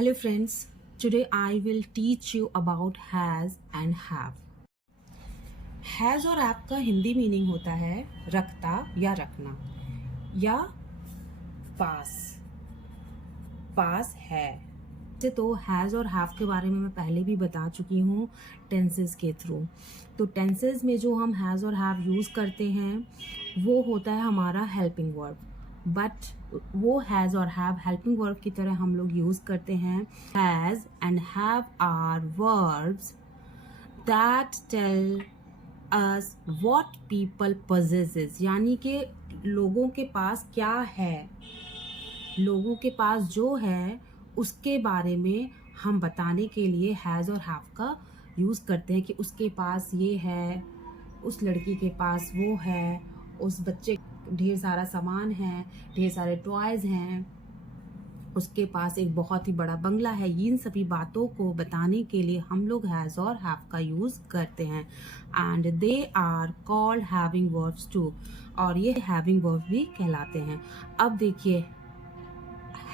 Hello friends, today I will teach you about has and have. Has और have का Hindi meaning होता है रखता या रखना या पास है। तो हैज़ और हैव के बारे में मैं पहले भी बता चुकी हूँ टेंसेस के थ्रू। तो टेंसेस में जो हम हैज़ और हैव यूज़ करते हैं वो होता है हमारा हेल्पिंग वर्ब, बट वो हैज़ और हैव हेल्पिंग वर्ब की तरह हम लोग यूज़ करते हैं। Has and have are verbs that tell us what people possesses, यानी कि लोगों के पास क्या है, लोगों के पास जो है उसके बारे में हम बताने के लिए हैज़ और हैव का यूज़ करते हैं कि उसके पास ये है, उस लड़की के पास वो है, उस बच्चे ढेर सारा सामान है, ढेर सारे टॉयज़ हैं, उसके पास एक बहुत ही बड़ा बंगला है। इन सभी बातों को बताने के लिए हम लोग हैज़ और हैव का यूज़ करते हैं and they are called having verbs too, और ये हैविंग वर्ब भी कहलाते हैं। अब देखिए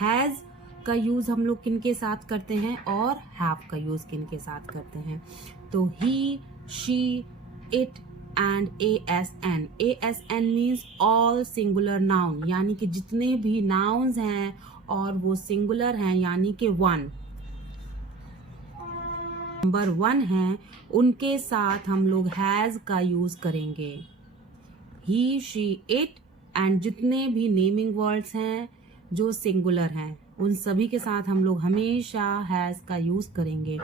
हैज़ का यूज़ हम लोग किन के साथ करते हैं और हैव का यूज़ किन के साथ करते हैं। तो he, she, it and ASN means all singular noun, यानी कि जितने भी नाउन्स हैं और वो सिंगुलर हैं, यानी कि नंबर 1 हैं, उनके साथ हम लोग हैज़ का यूज़ करेंगे। ही, शी, इट एंड जितने भी नेमिंग वर्ड्स हैं जो सिंगुलर हैं उन सभी के साथ हम लोग हमेशा हैज़ का यूज़ करेंगे।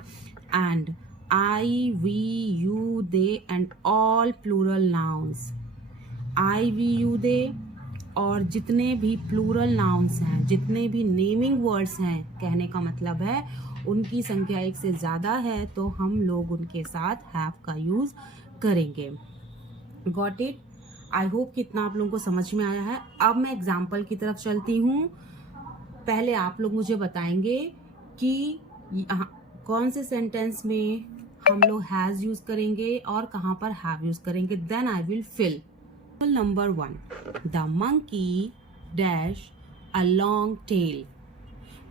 And I, we, you, they and all plural nouns, I, we, you, they और जितने भी प्लूरल नाउन्स हैं, जितने भी नेमिंग वर्ड्स हैं, कहने का मतलब है उनकी संख्या 1 से ज़्यादा है तो हम लोग उनके साथ हैव का यूज़ करेंगे। Got it? आई होप कि इतना आप लोगों को समझ में आया है। अब मैं एग्जाम्पल की तरफ चलती हूँ। पहले आप लोग मुझे बताएंगे कि कौन से सेंटेंस में हम लोग हैज़ यूज़ करेंगे और कहाँ पर हैव यूज़ करेंगे। Then I will fill. Number 1, the monkey dash a long tail.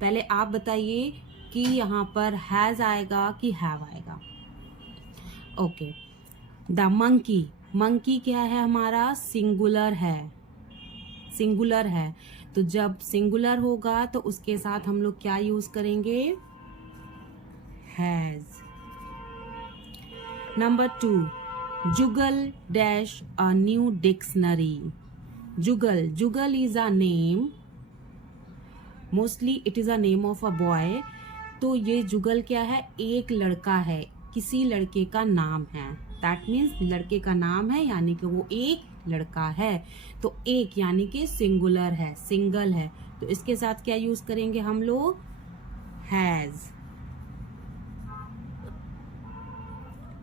पहले आप बताइए कि यहाँ पर हैज़ आएगा कि हैव आएगा। ओके, द मंकी क्या है हमारा? सिंगुलर है। तो जब सिंगुलर होगा तो उसके साथ हम लोग क्या यूज करेंगे? Has. Number 2, Jugal dash a new dictionary. Jugal is a name, mostly it is a name of a boy. तो ये जुगल क्या है? एक लड़का है, किसी लड़के का नाम है। दैट मीन्स लड़के का नाम है यानी कि वो एक लड़का है। तो एक यानी कि सिंगुलर है, सिंगल है, तो इसके साथ क्या यूज करेंगे हम लोग? Has.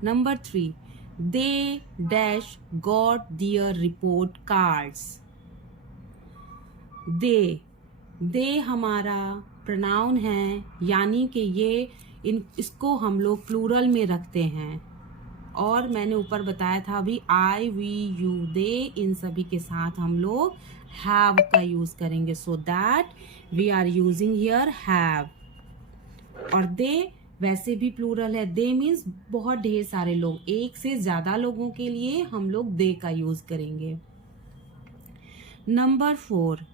Number 3, they dash got their report cards. They हमारा प्रोनाउन है, यानी कि ये इसको हम लोग प्लूरल में रखते हैं। और मैंने ऊपर बताया था अभी आई, वी, यू, दे, इन सभी के साथ हम लोग हैव का यूज करेंगे। So that we are using here have. और दे वैसे भी प्लूरल है। दे मीन्स बहुत ढेर सारे लोग, एक से ज्यादा लोगों के लिए हम लोग दे का यूज करेंगे। Number 4,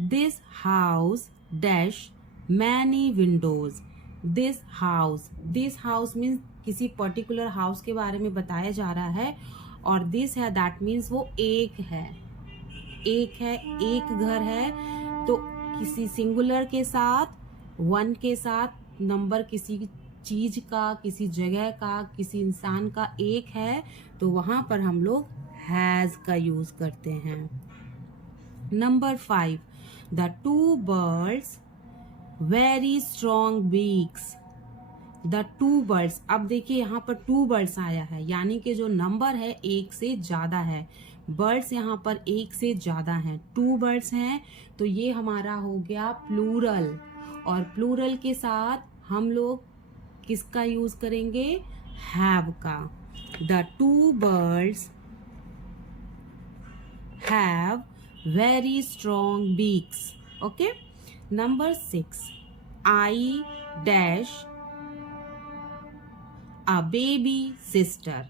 this house dash many Windows. This house means किसी पर्टिकुलर हाउस के बारे में बताया जा रहा है, और दिस है दैट मीन्स वो एक है, एक घर है। तो किसी सिंगुलर के साथ, 1 के साथ, नंबर किसी चीज का, किसी जगह का, किसी इंसान का एक है, तो वहां पर हम लोग हैज का यूज करते हैं। Number 5, the 2 birds very strong beaks. The 2 birds, अब देखिए यहाँ पर 2 birds आया है, यानी कि जो नंबर है 1 से ज्यादा है। बर्ड्स यहाँ पर 1 से ज्यादा हैं, 2 birds हैं, तो ये हमारा हो गया प्लूरल। और प्लूरल के साथ हम लोग किसका यूज करेंगे? हैव का। The 2 birds have very strong beaks. Okay. Number 6, I dash a baby sister.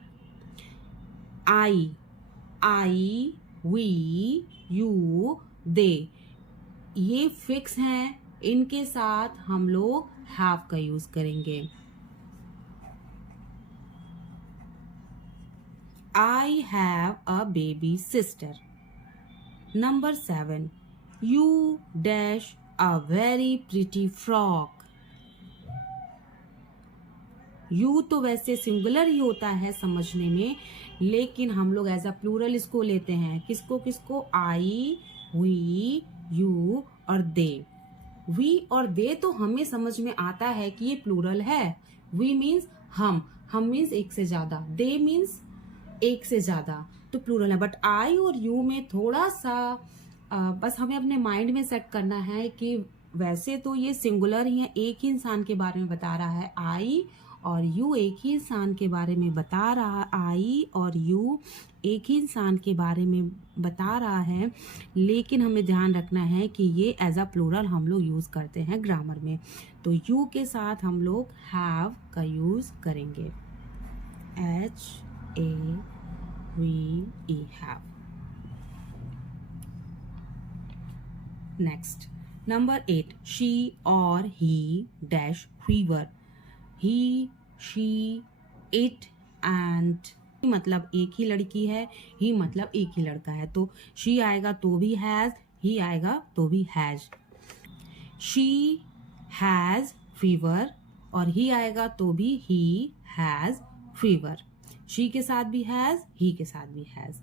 I, we, you, they, ये फिक्स हैं, इनके साथ हम लोग हैव का यूज करेंगे. I have a baby sister. Number 7. You dash a very pretty frog. You तो वैसे सिंगुलर ही होता है समझने में, लेकिन हम लोग एज अ प्लूरल इसको लेते हैं. किसको? आई, वी, यू और दे. वी और दे तो हमें समझ में आता है कि ये प्लूरल है. वी मीन्स हम मीन्स एक से ज्यादा, दे मीन्स एक से ज्यादा, तो प्लूरल है. बट आई और यू में थोड़ा सा बस हमें अपने माइंड में सेट करना है कि वैसे तो ये सिंगुलर ही है, एक ही इंसान के बारे में बता रहा है. आई और यू एक ही इंसान के बारे में बता रहा, आई और यू एक ही इंसान के बारे में बता रहा है, लेकिन हमें ध्यान रखना है कि ये एज अ प्लूरल हम लोग यूज करते हैं ग्रामर में. तो यू के साथ हम लोग हैव का यूज करेंगे. HAVE, have. Next, number 8. She or he dash fever. He, she, it and मतलब एक ही लड़की है, ही मतलब एक ही लड़का है. तो she आएगा तो भी हैज, ही आएगा तो भी हैज. she has fever और ही आएगा तो भी he has fever. she के साथ भी हैज, ही के साथ भी has.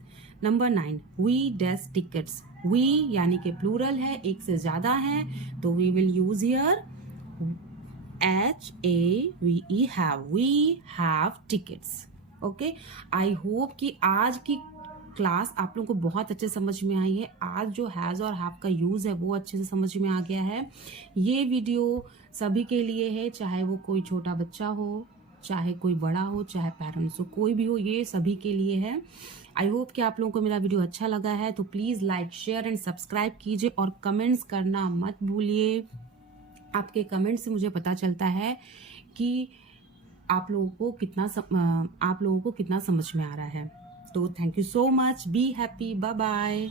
Number 9. we dash tickets. we यानी कि प्लूरल है, एक से ज्यादा है, तो we will use here HAVE, have. we have tickets. Okay, I hope कि आज की क्लास आप लोगों को बहुत अच्छे समझ में आई है. आज जो हैज़ और हैव का यूज़ है वो अच्छे से समझ में आ गया है. ये वीडियो सभी के लिए है, चाहे वो कोई छोटा बच्चा हो, चाहे कोई बड़ा हो, चाहे पेरेंट्स हो, कोई भी हो, ये सभी के लिए है. आई होप कि आप लोगों को मेरा वीडियो अच्छा लगा है. तो please like, share and subscribe कीजिए और कमेंट्स करना मत भूलिए. आपके कमेंट से मुझे पता चलता है कि आप लोगों को कितना समझ में आ रहा है. तो thank you so much. Be happy. Bye bye.